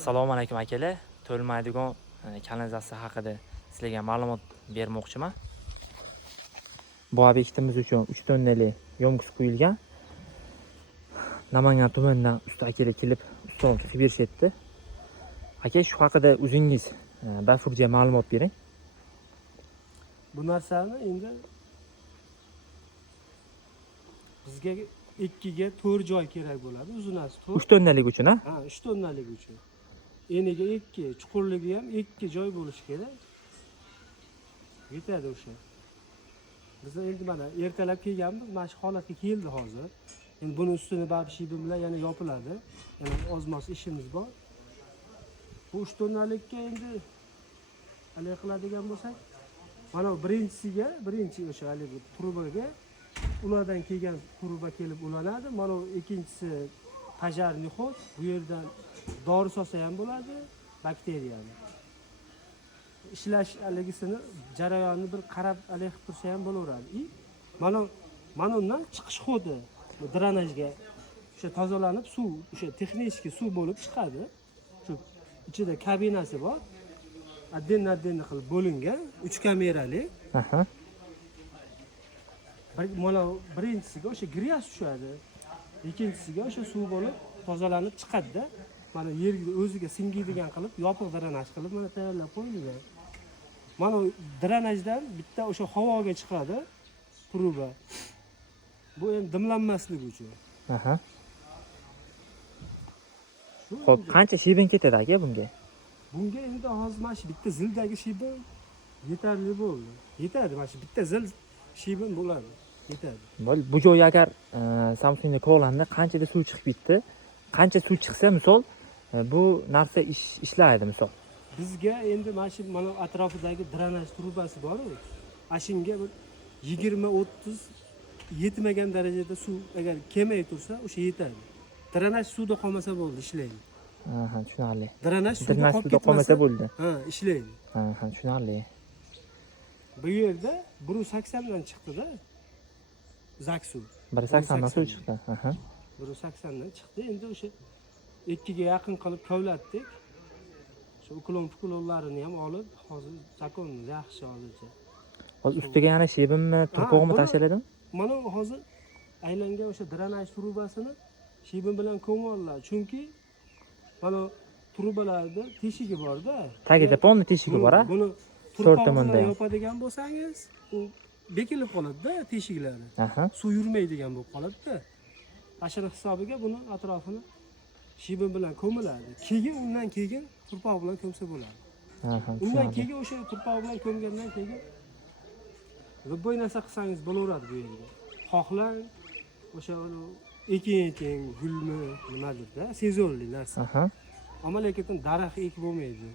Assalomu alaykum akalar. To'lmaydigan kanalizatsiya haqida sizlarga ma'lumot bermoqchiman. Bu obyektimiz uchun 3 tonnali yomg'is qo'yilgan. Namangan tumanidan usta akalar kelib ustalik qilib berishyapti. Aka, shu haqida o'zingiz bafurja ma'lumot bering. Bu narsani endi bizga 2 ga 4 joy kerak bo'ladi. Uzunasi 4. 3 tonnalik uchun, ha? Ha, 3 tonnalik uchun. Eniga 2, chuqurligi ham 2 joy bo'lishi kerak. Yetadi o'sha. Biz endi mana ertalab kelganmiz, mana shu holatga keldi hozir. Endi buni ustini babshi bilan yana yopiladi. Yana ozmos ishimiz bor. Bu 3 tonnalikka endi hali qiladigan bo'lsak, mana birinchisiga, birinchi o'sha haligi trubaga ulardan kelgan truba kelib ulanadi. Mana ikkinchisi pajarniy xod, bu yerdan dori solsa ham bo'ladi, bakteriyani. Ishlash haligisini jarayonni bir qarab qilib tursa ham bo'laveradi. Mana undan chiqish xodi bu drenajga o'sha tozalanib suv, o'sha texnik suv bo'lib chiqadi. Shu ichida kabinasi bor. Adden qilib bo'lingan 3 kamerali. Aha. Mana birinchisiga o'sha gryaz tushadi. Ikkinchisiga o'sha suv bo'lib tozalanib chiqadi-da. Mana yerga o'ziga singiydigan qilib, yopiq drenaj qilib mana tayyorlab qo'yilgan. Mana drenajdan bitta o'sha havoga chiqadi truba. Bu endi dimlanmasligi uchun. Aha. Xo'p, qancha shibin ketadi aka bunga? Bunga endi hozir mana shu bitta zildagi shibin yetarli bo'ldi. Yetadi, mana shu bitta zil shibin bo'ladi. Yetadi. Bu joy agar Samsungda ko'landa qanchada suv chiqib ketdi, qancha suv chiqsa misol bu narsa ishlaydi misol. Bizga endi mana atrofidagi drenaj trubasi bor-ku. Ashunga bir 20-30 yetmagan darajada suv agar kelmay tursa, o'sha yetadi. Drenaj suvda qolmasa bo'ldi, ishlaydi. Aha, tushunarli. Drenaj suvda qolmasa bo'ldi. Ha, ishlaydi. Aha, tushunarli. Bu yerda 180 dan chiqdi-da. Zak suv. 180 dan suv chiqdi. Aha. 180 dan chiqdi. Endi o'sha 2 ga yaqin qilib kovlatdik. Shu ukulon-pukulonlarini ham olib, hozir zakonimiz yaxshi hozircha. Hozir ustiga yana shibinmi, turpog'imi tashladim? Mana hozir aylangan o'sha drenaj trubasini shibin bilan ko'moladi. Chunki mana trubalarda teshigi bor-da. Tagida ponni teshigi bor, ha? Buni to'rt tomonda yopadigan bo'lsangiz, u bekilib qoladi-da teshiklari. Aha. Suv yurmaydigan bo'lib qoladi-da. Ashira hisobiga buni atrofini shibin bilan ko'miladi. Undan keyin turpoq bilan ko'msa bo'ladi. Aha. Undan keyin o'sha turpoq bilan ko'mgandan keyin любой narsa qilsangiz bo'laveradi bu yerda. Xohlang o'sha ekin, gulmi, nimadir-da, sezonli narsa. Aha. Ammo lekin daraxt ekib bo'lmaydi.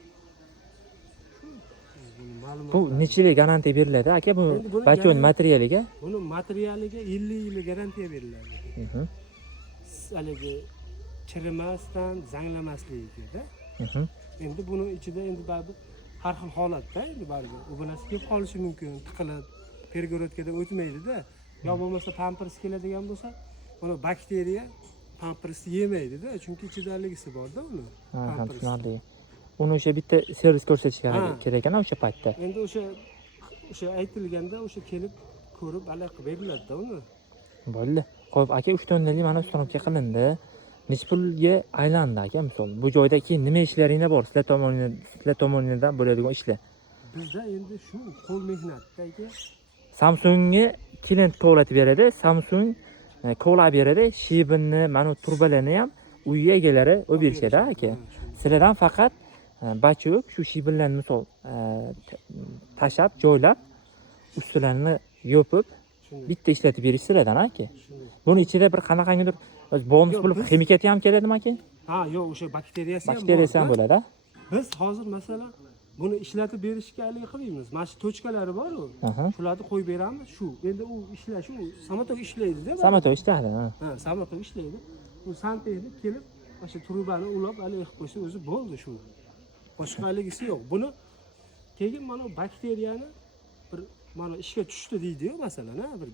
Bu necha yil garantiya beriladi aka bu bakon materialiga? Buni materialiga 50 yil garantiya beriladi. Haligi chirimasdan, zanglamasligiga. Endi buni ichida endi baribir har xil holatda endi baribir u bilan kelib qolishi mumkin, tiqilib, pergorodkadan o'tmaydi-da. Yo bo'lmasa pampers keladigan bo'lsa, buni bakteriya pampersni yemaydi-da, chunki ichida haligisi bor-da uni. Ha, tushunarli. Uni o'sha bitta servis ko'rsatish kerak ekan o'sha paytda. Endi o'sha aytilganda o'sha kelib ko'rib aloqa beriladi-da uni. Bo'ldi. Xo'p, aka 3 tonnali mana ustanovka qilindi. Necha pulga aylandi aka misol? Bu joyda keyin nima ishlaringiz bor? Sizlar tomonidan bo'ladigan ishlar. Bizda endi shu qo'l mehnatdagi Samsungga klient kovlatib beradi, Samsung kovlab beradi, shibinni, mana turbalarni ham uy egalari olib berishadi aka. Sizlardan faqat bachuk shu shibinlarni misol tashab, joylab, ustilarini yopib bitta ishlatib berish sizlardan aka. Buni ichida bir qanaqangidir bonus bo'lib ximikati ham keladimi aka? Ha, yo'q, o'sha bakteriyasi ham bo'ladi. Biz hozir masalan buni ishlatib berishga hali qilmaymiz. Mana shu tochkalari bor-ku. Shularni qo'yib beramiz. Shu. Endi u ishlash, u samotok ishlaydi-da. Samotok ishlaydi, ha. Ha, samotok ishlaydi. U santexnik kelib, o'sha trubani ulab hali qilib qo'ysa o'zi bo'ldi shu. Boshqa haligisi yo'q. Buni keyin mana bakteriyani bir mana ishga tushdi deydi-yu masalan, ha, bir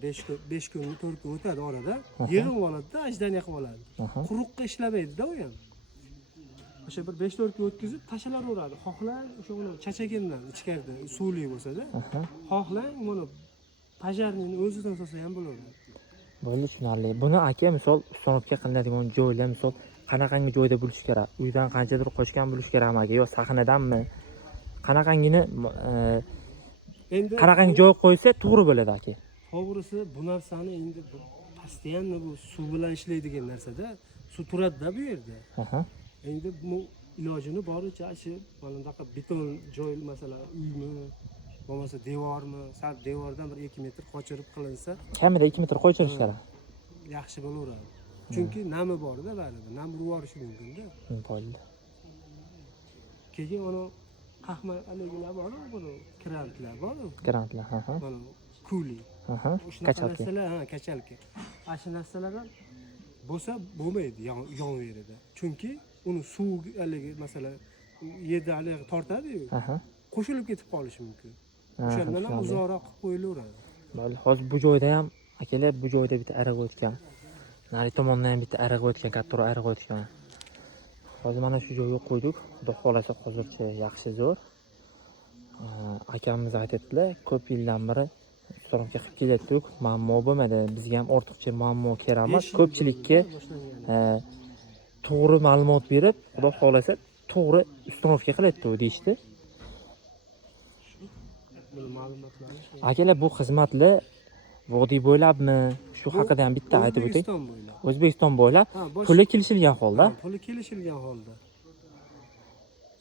5 kun, 4 kun o'tadi orada, yig'ib oladi-da, ajdaniya qilib oladi. Quruqqa ishlamaydi-da u ham. o'sha bir 5-4 kun o'tkazib tashlanaveradi. Xohlang o'sha uni chachagandan ichkarida suvli bo'lsa-da, xohlang buni pajarning o'zidan solsa ham bo'ladi. Bo'ldi, tushunarli. Buni aka misol ustonovga qilinadigan joylar misol qanaqangi joyda bo'lishi kerak? Uydan qanchadir qochgan bo'lishi kerakmi aka yo sahnadanmi? Qanaqangini Endi qanaqangi joy qo'ysa to'g'ri bo'ladi aka. to'g'risi bu narsani endi постоянно bu suv bilan ishlaydigan narsada suv turadi-da bu yerda. Endi bu ilojini boricha shu mana bunaqa beton joy masalan uymi bo'lmasa devormi, sal devordan bir 2 metr qochirib qilinsa Kamida 2 metr qo'yishirish kerak. yaxshi bo'laveradi. Chunki nami bor-da baribir, nam urib yuborishi mumkin-da. Bo'ldi. Keyin uni qahma alegilar bor, buni krantlar bor. Grantlar, Mana kuli. Kachalka. Kachalka. Shu narsalar ham bo'lsa bo'lmaydi yonaveradi. Chunki uni suv haligi masalan yerda haligi tortadi-yu. Qo'shilib ketib qolishi mumkin. O'shandan ham uzoqroq qilib qo'yilaveradi. Bo'ldi. Hozir bu joyda ham akalar bu joyda bitta ariq o'tgan. Nari tomondan ham bitta ariq o'tgan, kattaroq ariq o'tgan. Hozir mana shu joyga qo'ydik. Xudo xolasa hozircha yaxshi zo'r. Akamiz aytibdilar, ko'p yildan beri ustonovga qilib kelayotdik, muammo bo'lmadi. Bizga ham ortiqcha muammo kerak emas. Ko'pchilikka to'g'ri ma'lumot berib, xudo xolasa to'g'ri ustonovga qilayotdi deyishdi. Bu ma'lumotlarni Akalar bu xizmatlar vodiy bo'ylabmi? Shu haqida ham bitta aytib o'ting. O'zbekiston bo'ylab puli kelishilgan holda. Puli kelishilgan holda.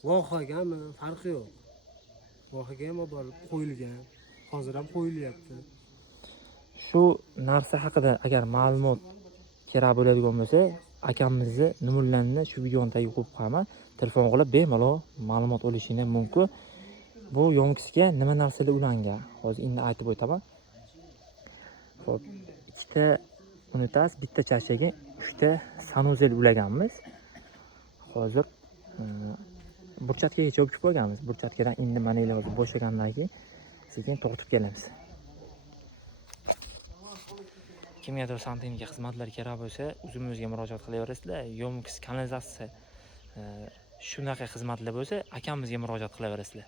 Vohagami farqi yo'q. Vohaga ham borib qo'yilgan. Hozir ham qo'yilyapti. Shu narsa haqida agar ma'lumot kerak bo'ladigan bo'lsa, akamizni numurlarini shu videoning tagiga qo'yib qo'yaman. Telefon qilib bemalol ma'lumot olishingiz mumkin. Bu yonkisiga nima narsalar ulangan? Hozir endi aytib o'taman. Xo'p, ikkita unitas, bitta charchaga 3 ta sanuzel ulaganmiz. Hozir burchatkaga o'pib qo'yganmiz. Burchatkadan endi mana endi hozir bo'shagandan keyin sekin to'xtatib kelamiz. Kimgadir santexnika xizmatlari kerak bo'lsa, o'zimizga murojaat qilaverasizlar. Yo'mkis kanalizatsiya shunaqa xizmatlar bo'lsa, akamizga murojaat qilaverasizlar.